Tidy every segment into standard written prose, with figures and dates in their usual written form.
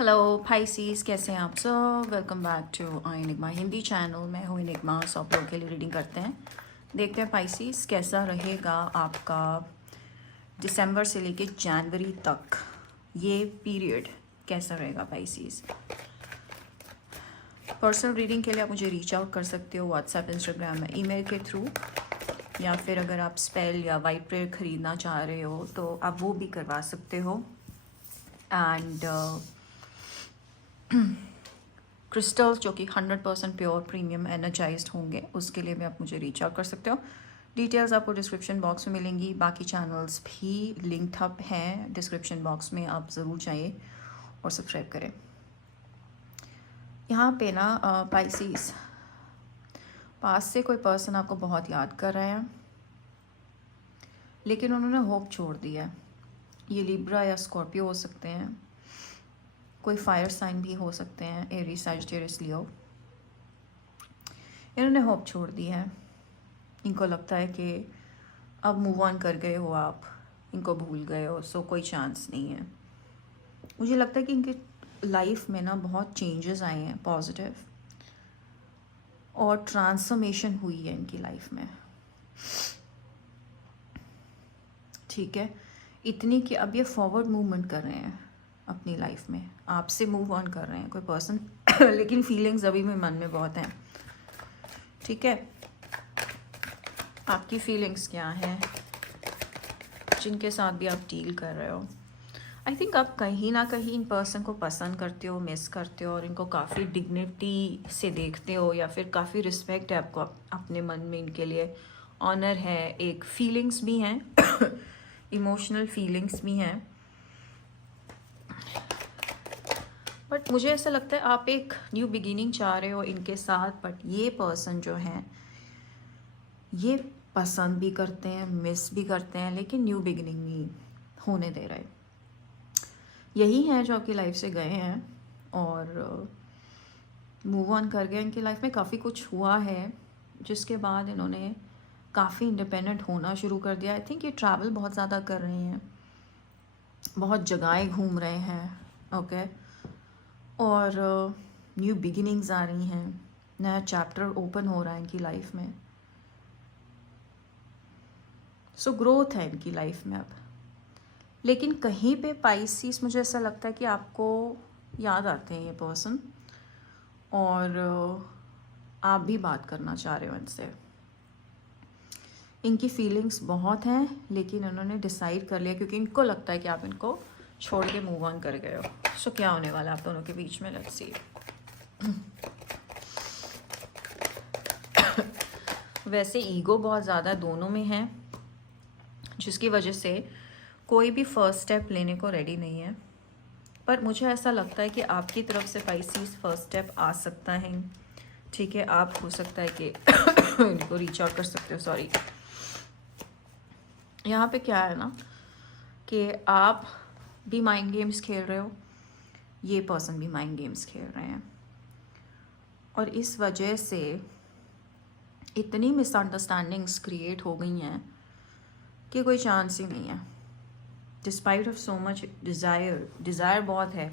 Hello Pisces, कैसे हैं आप सब। Welcome back to I Enigma Hindi channel. मैं हूँ एनिग्मा। सब लोगों के लिए रीडिंग करते हैं। देखते हैं पाइसीज कैसा रहेगा आपका दिसंबर से लेके जनवरी तक, ये पीरियड कैसा रहेगा पाइसीज। पर्सनल रीडिंग के लिए आप मुझे रीच आउट कर सकते हो व्हाट्सएप, इंस्टाग्राम में, ईमेल के थ्रू, या फिर अगर आप स्पेल या वाइट प्रेयर ख़रीदना चाह रहे हो तो आप वो भी करवा सकते हो। एंड क्रिस्टल्स जो कि 100% प्योर प्रीमियम एनर्जाइज्ड होंगे, उसके लिए भी आप मुझे रीच आउट कर सकते हो। डिटेल्स आपको डिस्क्रिप्शन बॉक्स में मिलेंगी। बाकी चैनल्स भी लिंक्ड अप हैं डिस्क्रिप्शन बॉक्स में, आप ज़रूर जाइए और सब्सक्राइब करें। यहाँ पे ना पाइसीज, पास से कोई पर्सन आपको बहुत याद कर रहे हैं, लेकिन उन्होंने होप छोड़ दिया है। ये लिब्रा या स्कॉर्पियो हो सकते हैं, कोई फायर साइन भी हो सकते हैं, एरीज, सैजिटेरियस, लियो। इन्होंने होप छोड़ दी है। इनको लगता है कि अब मूव ऑन कर गए हो आप, इनको भूल गए हो, सो कोई चांस नहीं है। मुझे लगता है कि इनकी लाइफ में ना बहुत चेंजेस आए हैं पॉजिटिव, और ट्रांसफॉर्मेशन हुई है इनकी लाइफ में। ठीक है, इतनी कि अब ये फॉरवर्ड मूवमेंट कर रहे हैं अपनी लाइफ में, आपसे मूव ऑन कर रहे हैं कोई पर्सन लेकिन फीलिंग्स अभी भी मन में बहुत हैं। ठीक है, आपकी फीलिंग्स क्या हैं जिनके साथ भी आप डील कर रहे हो। आई थिंक आप कहीं ना कहीं इन पर्सन को पसंद करते हो, मिस करते हो, और इनको काफ़ी डिग्निटी से देखते हो, या फिर काफ़ी रिस्पेक्ट है आपको अपने मन में इनके लिए, ऑनर है, एक फीलिंग्स भी हैं इमोशनल फीलिंग्स भी हैं। बट मुझे ऐसा लगता है आप एक न्यू बिगिनिंग चाह रहे हो इनके साथ, बट ये पर्सन जो हैं ये पसंद भी करते हैं, मिस भी करते हैं, लेकिन न्यू बिगिनिंग नहीं होने दे रहे। यही हैं जो आपकी लाइफ से गए हैं और मूव ऑन कर गए। इनकी लाइफ में काफ़ी कुछ हुआ है जिसके बाद इन्होंने काफ़ी इंडिपेंडेंट होना शुरू कर दिया। आई थिंक ये ट्रैवल बहुत ज़्यादा कर रहे हैं, बहुत जगहें घूम रहे हैं। ओके, और न्यू बिगिनिंग्स आ रही हैं, नया चैप्टर ओपन हो रहा है इनकी लाइफ में। सो ग्रोथ है इनकी लाइफ में अब। लेकिन कहीं पे पाइसीस, मुझे ऐसा लगता है कि आपको याद आते हैं ये पर्सन, और आप भी बात करना चाह रहे हो इनसे। इनकी फीलिंग्स बहुत हैं, लेकिन उन्होंने डिसाइड कर लिया क्योंकि इनको लगता है कि आप इनको छोड़ के मूव ऑन कर गए हो। सो क्या होने वाला है आप दोनों के बीच में, लेट्स सी। वैसे ईगो बहुत ज़्यादा दोनों में है, जिसकी वजह से कोई भी फर्स्ट स्टेप लेने को रेडी नहीं है। पर मुझे ऐसा लगता है कि आपकी तरफ से पाइसीज फर्स्ट स्टेप आ सकता है। ठीक है, आप हो सकता है कि इनको रीच आउट कर सकते हो। सॉरी, यहाँ पे क्या है ना कि आप भी माइंड गेम्स खेल रहे हो, ये पर्सन भी माइंड गेम्स खेल रहे हैं, और इस वजह से इतनी मिसअंडरस्टैंडिंग्स क्रिएट हो गई हैं कि कोई चांस ही नहीं है। Despite of so much desire बहुत है,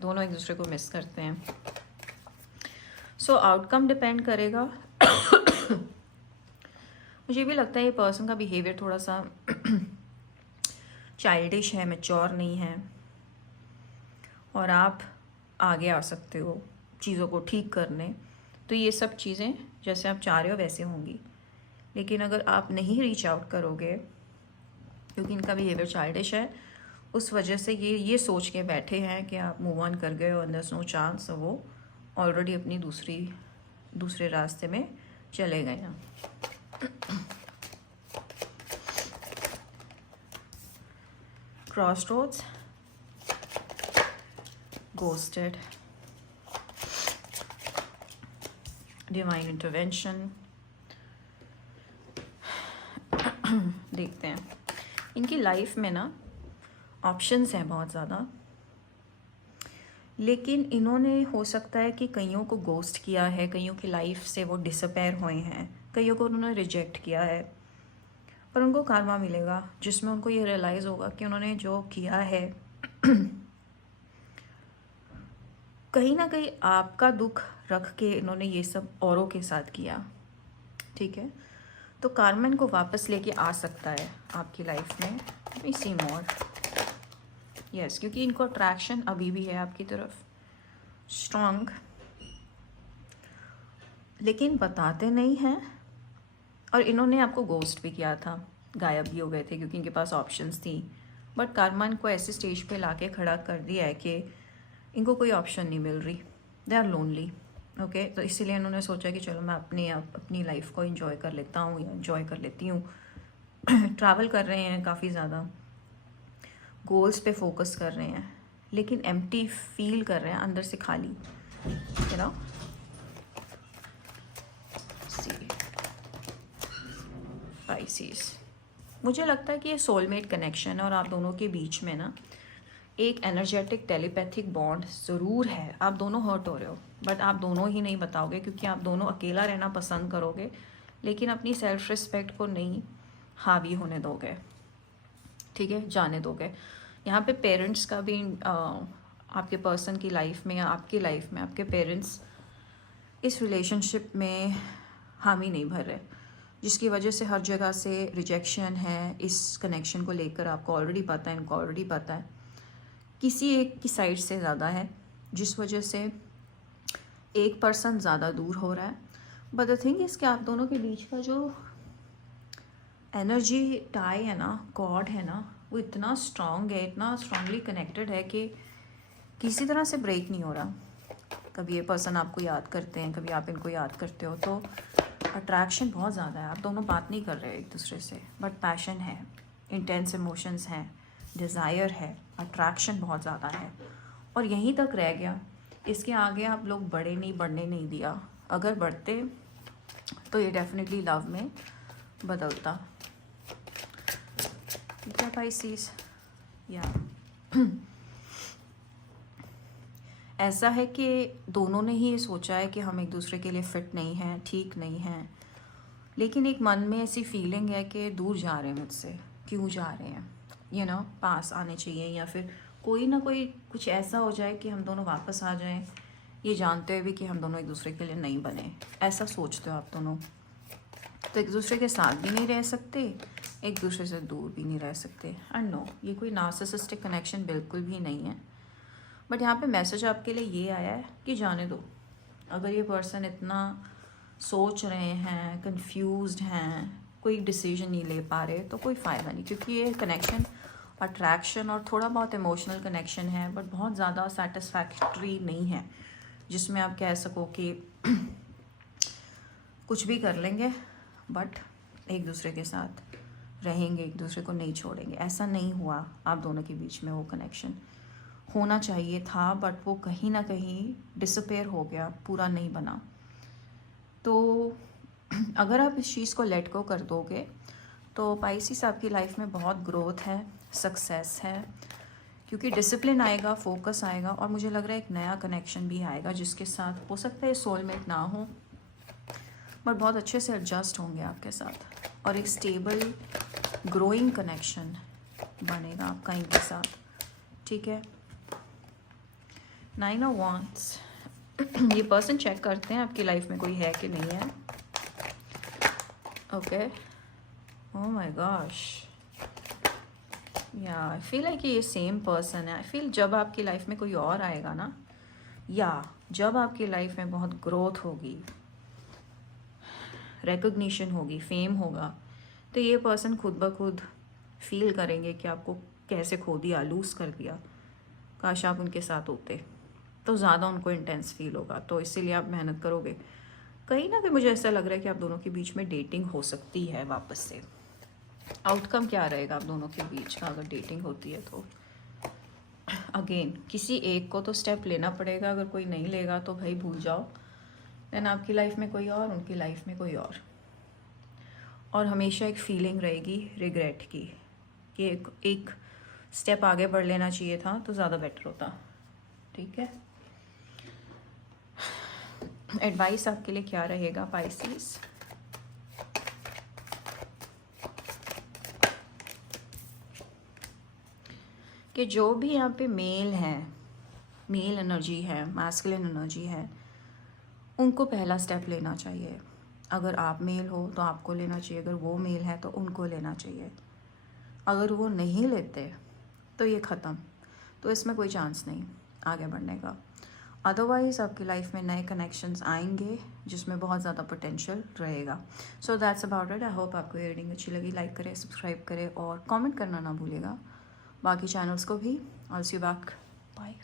दोनों एक दूसरे को मिस करते हैं। सो आउटकम डिपेंड करेगा। मुझे भी लगता है ये पर्सन का बिहेवियर थोड़ा सा चाइल्डिश है, मैच्योर नहीं है, और आप आगे आ सकते हो चीज़ों को ठीक करने। तो ये सब चीज़ें जैसे आप चाह रहे हो वैसे होंगी। लेकिन अगर आप नहीं रीच आउट करोगे, क्योंकि इनका बिहेवियर चाइल्डिश है, उस वजह से ये सोच के बैठे हैं कि आप मूव ऑन कर गए हो, अंदर नो चांस, वो ऑलरेडी अपनी दूसरे रास्ते में चले गए हैं। Crossroads, ghosted, divine intervention. देखते हैं इनकी लाइफ में ना ऑप्शंस हैं बहुत ज़्यादा, लेकिन इन्होंने हो सकता है कि कईयों को गोस्ट किया है, कईयों की लाइफ से वो डिसअपेयर हुए हैं, कईयों को उन्होंने रिजेक्ट किया है, पर उनको karma मिलेगा जिसमें उनको ये रियलाइज़ होगा कि उन्होंने जो किया है कहीं ना कहीं आपका दुख रख के इन्होंने ये सब औरों के साथ किया, ठीक है। तो कार्मन को वापस लेके आ सकता है आपकी लाइफ में। लेट मी सी मोर। यस, क्योंकि इनको अट्रैक्शन अभी भी है आपकी तरफ, स्ट्रॉन्ग, लेकिन बताते नहीं हैं। और इन्होंने आपको गोस्ट भी किया था, गायब भी हो गए थे क्योंकि इनके पास ऑप्शंस थी। बट कार्मन को ऐसे स्टेज पे लाके खड़ा कर दिया है कि इनको कोई ऑप्शन नहीं मिल रही, दे आर लोनली। ओके, तो इसीलिए इन्होंने सोचा कि चलो मैं अपनी लाइफ को इंजॉय कर लेता हूँ या इंजॉय कर लेती हूँ। ट्रैवल कर रहे हैं काफ़ी ज़्यादा, गोल्स पे फोकस कर रहे हैं, लेकिन एम्प्टी फील कर रहे हैं अंदर से, खाली, यू नो। स्पाइसीज, मुझे लगता है कि ये सोलमेट कनेक्शन है और आप दोनों के बीच में ना एक एनर्जेटिक टेलीपैथिक बॉन्ड ज़रूर है। आप दोनों हर्ट हो रहे हो, बट आप दोनों ही नहीं बताओगे क्योंकि आप दोनों अकेला रहना पसंद करोगे, लेकिन अपनी सेल्फ रिस्पेक्ट को नहीं हावी होने दोगे, ठीक है, जाने दोगे। यहाँ पे पेरेंट्स का भी आपके पर्सन की लाइफ में या आपकी लाइफ में आपके पेरेंट्स इस रिलेशनशिप में हामी नहीं भर रहे, जिसकी वजह से हर जगह से रिजेक्शन है इस कनेक्शन को लेकर। आपको ऑलरेडी पता है, इनको ऑलरेडी पता है, किसी एक की साइड से ज़्यादा है, जिस वजह से एक पर्सन ज़्यादा दूर हो रहा है। बट द थिंग इज़ कि आप दोनों के बीच का जो एनर्जी टाई है ना, कॉर्ड है ना, वो इतना स्ट्रॉन्ग है, इतना स्ट्रांगली कनेक्टेड है कि किसी तरह से ब्रेक नहीं हो रहा। कभी ये पर्सन आपको याद करते हैं, कभी आप इनको याद करते हो, तो अट्रैक्शन बहुत ज़्यादा है। आप दोनों बात नहीं कर रहे एक दूसरे से, बट पैशन है, इंटेंस इमोशंस हैं, डिज़ायर है, अट्रैक्शन बहुत ज़्यादा है, और यहीं तक रह गया। इसके आगे आप लोग बढ़ने नहीं दिया। अगर बढ़ते तो ये डेफिनेटली लव में बदलता। ठीक है पाइसीज, या ऐसा है कि दोनों ने ही ये सोचा है कि हम एक दूसरे के लिए फ़िट नहीं हैं, ठीक नहीं हैं, लेकिन एक मन में ऐसी फीलिंग है कि दूर जा रहे हैं मुझसे, क्यों जा रहे हैं, यू नो, पास आने चाहिए, या फिर कोई ना कोई कुछ ऐसा हो जाए कि हम दोनों वापस आ जाएं, ये जानते हुए भी कि हम दोनों एक दूसरे के लिए नहीं बने। ऐसा सोचते हो आप दोनों, तो एक दूसरे के साथ भी नहीं रह सकते, एक दूसरे से दूर भी नहीं रह सकते। एंड नो, ये कोई नार्सिसिस्टिक कनेक्शन बिल्कुल भी नहीं है। बट यहाँ पे मैसेज आपके लिए ये आया है कि जाने दो। अगर ये पर्सन इतना सोच रहे हैं, कंफ्यूज्ड हैं, कोई डिसीजन नहीं ले पा रहे, तो कोई फ़ायदा नहीं, क्योंकि ये कनेक्शन अट्रैक्शन और थोड़ा बहुत इमोशनल कनेक्शन है, बट बहुत ज़्यादा सेटिस्फैक्ट्री नहीं है, जिसमें आप कह सको कि कुछ भी कर लेंगे बट एक दूसरे के साथ रहेंगे, एक दूसरे को नहीं छोड़ेंगे। ऐसा नहीं हुआ आप दोनों के बीच में। वो कनेक्शन होना चाहिए था, बट वो कहीं ना कहीं डिसअपेयर हो गया, पूरा नहीं बना। तो अगर आप इस चीज़ को लेट गो कर दोगे तो पाइसिस आपकी लाइफ में बहुत ग्रोथ है, सक्सेस है, क्योंकि डिसिप्लिन आएगा, फोकस आएगा, और मुझे लग रहा है एक नया कनेक्शन भी आएगा, जिसके साथ हो सकता है सोलमेट ना हो, बट बहुत अच्छे से एडजस्ट होंगे आपके साथ, और एक स्टेबल ग्रोइंग कनेक्शन बनेगा आपका इनके साथ, ठीक है। 9 ऑफ वांड्स, ये पर्सन चेक करते हैं आपकी लाइफ में कोई है कि नहीं है। ओके, ओह माय गॉश, या आई फील लाइक ये सेम पर्सन है। आई फील जब आपकी लाइफ में कोई और आएगा ना, या जब आपकी लाइफ में बहुत ग्रोथ होगी, रिकग्निशन होगी, फेम होगा, तो ये पर्सन खुद ब खुद फील करेंगे कि आपको कैसे खो दिया, लूज़ कर दिया, काश आप उनके साथ होते, तो ज़्यादा उनको इंटेंस फील होगा। तो इसीलिए आप मेहनत करोगे। कहीं ना कहीं मुझे ऐसा लग रहा है कि आप दोनों के बीच में डेटिंग हो सकती है वापस से। आउटकम क्या रहेगा आप दोनों के बीच का अगर डेटिंग होती है तो? अगेन किसी एक को तो स्टेप लेना पड़ेगा, अगर कोई नहीं लेगा तो भाई भूल जाओ। देन आपकी लाइफ में कोई और, उनकी लाइफ में कोई और हमेशा एक फीलिंग रहेगी रिग्रेट की कि एक स्टेप आगे बढ़ लेना चाहिए था तो ज़्यादा बेटर होता, ठीक है। एडवाइस आपके लिए क्या रहेगा पाइसिस? कि जो भी यहाँ पे मेल हैं, मेल एनर्जी है, मैस्कुलिन एनर्जी है, उनको पहला स्टेप लेना चाहिए। अगर आप मेल हो तो आपको लेना चाहिए, अगर वो मेल है तो उनको लेना चाहिए। अगर वो नहीं लेते तो ये ख़त्म, तो इसमें कोई चांस नहीं आगे बढ़ने का। अदरवाइज़ आपकी लाइफ में नए कनेक्शंस आएंगे जिसमें बहुत ज़्यादा पोटेंशियल रहेगा। So that's about it. I hope आपको ये रीडिंग अच्छी लगी। लाइक करें, सब्सक्राइब करें और कमेंट करना ना भूलिएगा। बाकी चैनल्स को भी। I will see you back. Bye.